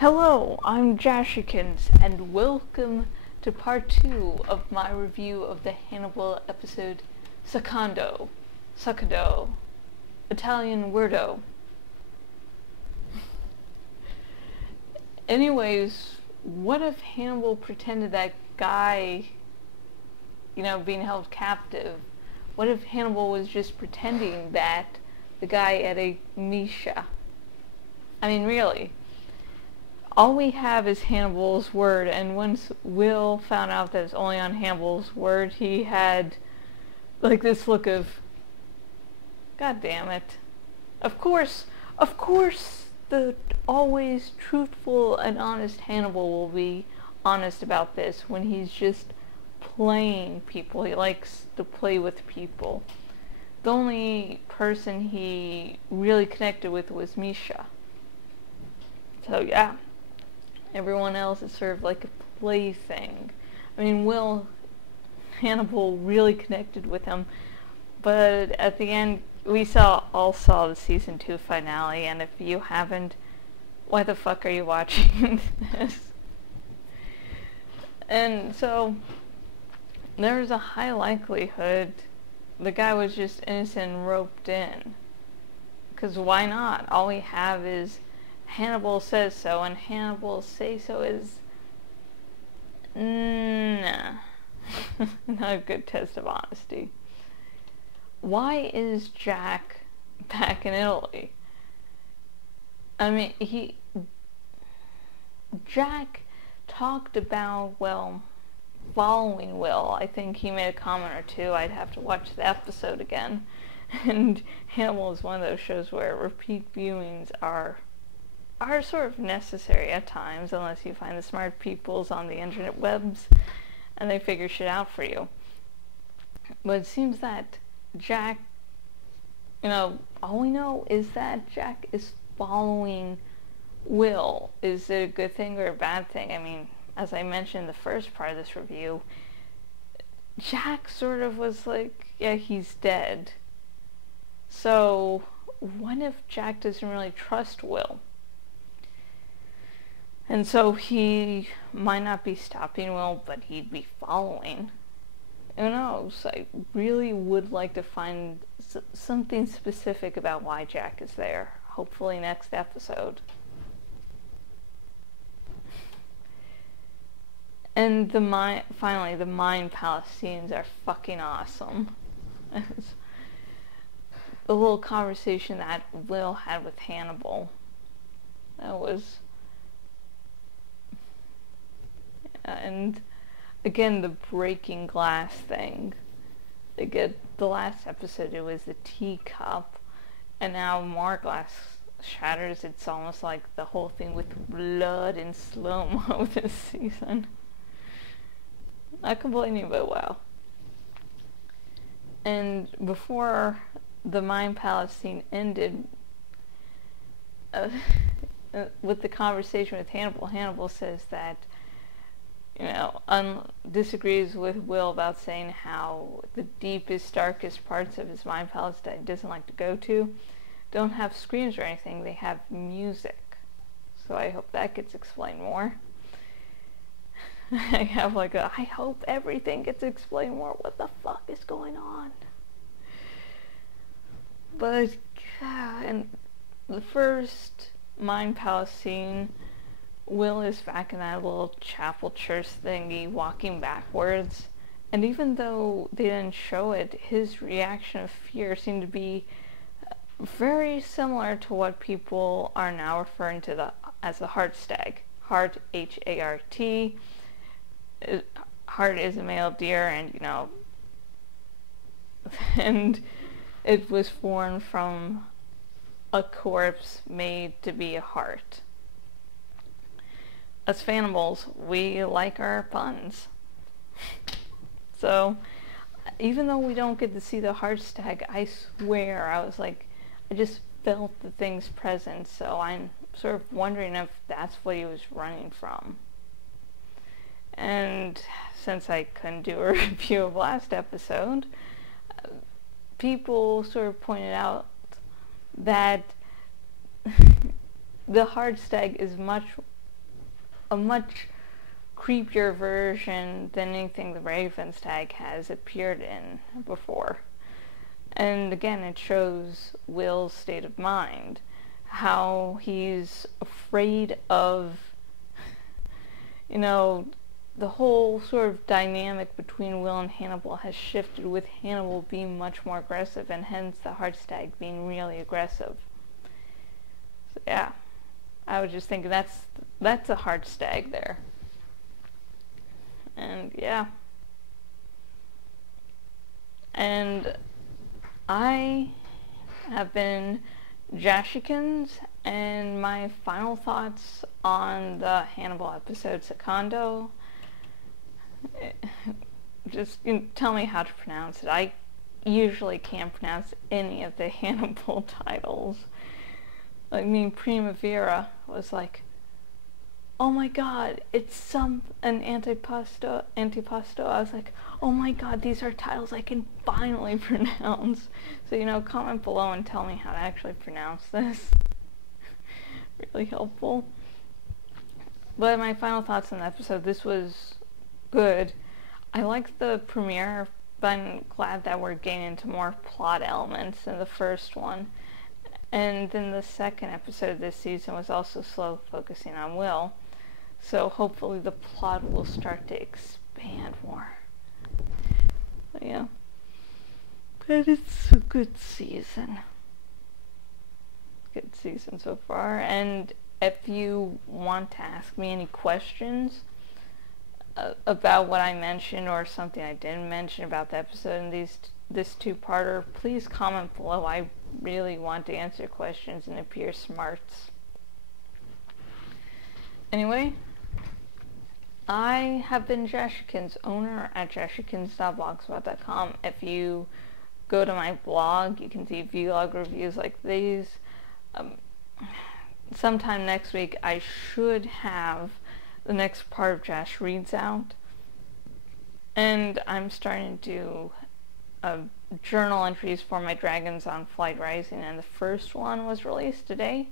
Hello, I'm Jashykins, and welcome to part 2 of my review of the Hannibal episode Secondo. Italian wordo. Anyways, what if Hannibal pretended that guy, being held captive? What if Hannibal was just pretending that the guy had a Misha? I mean, really. All we have is Hannibal's word, and once Will found out that it's only on Hannibal's word, he had like this look of, God damn it. Of course, the always truthful and honest Hannibal will be honest about this when he's just playing people. He likes to play with people. The only person he really connected with was Misha. So yeah. Everyone else is sort of like a plaything. I mean, Hannibal really connected with him, but at the end, we all saw the season 2 finale, and if you haven't, why the fuck are you watching this? And so, there's a high likelihood the guy was just innocent and roped in. Because why not? All we have is Hannibal says so, and Hannibal's say-so is nah. Not a good test of honesty. Why is Jack back in Italy? I mean, Jack talked about, following Will. I think he made a comment or two. I'd have to watch the episode again. And Hannibal is one of those shows where repeat viewings are sort of necessary at times, unless you find the smart peoples on the internet webs and they figure shit out for you. But it seems that Jack, all we know is that Jack is following Will. Is it a good thing or a bad thing? I mean, as I mentioned in the first part of this review, Jack sort of was like, yeah, he's dead. So, what if Jack doesn't really trust Will? And so he might not be stopping Will, but he'd be following. Who knows? I really would like to find something specific about why Jack is there. Hopefully next episode. And finally, the Mind Palace scenes are fucking awesome. The little conversation that Will had with Hannibal. That was... And again, the breaking glass thing. The last episode, it was the teacup, and now more glass shatters. It's almost like the whole thing with blood and slow-mo this season. Not complaining, but wow. And before the Mind Palace scene ended, with the conversation with Hannibal, Hannibal says that disagrees with Will about saying how the deepest, darkest parts of his mind palace that he doesn't like to go to don't have screams or anything, they have music. So I hope that gets explained more. I have I hope everything gets explained more. What the fuck is going on? But, and the first mind palace scene, Will is back in that little chapel church thingy, walking backwards, and even though they didn't show it, his reaction of fear seemed to be very similar to what people are now referring to as the heart stag. Heart, H-A-R-T. Heart is a male deer, and and it was formed from a corpse made to be a heart. As Fannibals, we like our puns. So, even though we don't get to see the heart stag, I swear, I just felt the thing's presence, so I'm sort of wondering if that's what he was running from. And since I couldn't do a review of last episode, people sort of pointed out that the hard stag is much a much creepier version than anything the Ravens tag has appeared in before. And again, it shows Will's state of mind, how he's afraid of, you know, the whole sort of dynamic between Will and Hannibal has shifted, with Hannibal being much more aggressive, and hence the heart stag being really aggressive. So yeah, I was just thinking that's a heart stag there. And yeah. And I have been jashykins, and my final thoughts on the Hannibal episode Secondo. Just tell me how to pronounce it. I usually can't pronounce any of the Hannibal titles. I mean, Primavera was like, oh my god, it's an antipasto. I was like, oh my god, these are titles I can finally pronounce. So, comment below and tell me how to actually pronounce this. Really helpful. But my final thoughts on the episode, this was good. I liked the premiere, but I'm glad that we're getting into more plot elements than the first one. And then the second episode this season was also slow, focusing on Will. So hopefully the plot will start to expand more. But yeah. But it's a good season. Good season so far. And if you want to ask me any questions about what I mentioned or something I didn't mention about the episode in this two-parter, please comment below. I really want to answer questions and appear smarts. Anyway, I have been jashykins, owner at jashykins.blogspot.com. If you go to my blog, you can see vlog reviews like these. Sometime next week I should have the next part of Josh Reads out, and I'm starting to do journal entries for my Dragons on Flight Rising, and the first one was released today.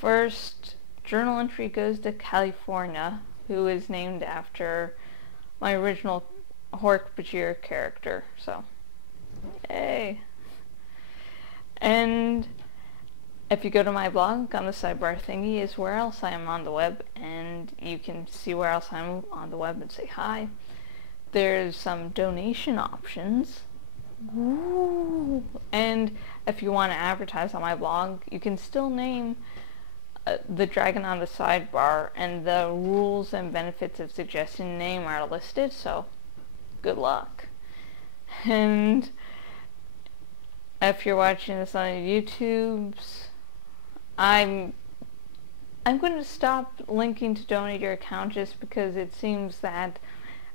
First journal entry goes to California, who is named after my original Hork-Bajir character, so yay. And if you go to my blog, on the sidebar thingy is where else I am on the web, and you can see where else I'm on the web and say hi. There's some donation options. Ooh. And if you want to advertise on my blog, you can still name the dragon on the sidebar, and the rules and benefits of suggesting a name are listed, so good luck. And if you're watching this on YouTube's, I'm going to stop linking to donate your account, just because it seems that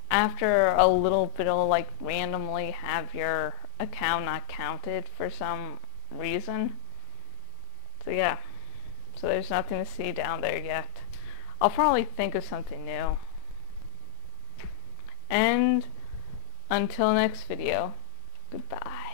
after a little bit of randomly have your account not counted for some reason. So yeah, so there's nothing to see down there yet. I'll probably think of something new. And until next video, goodbye.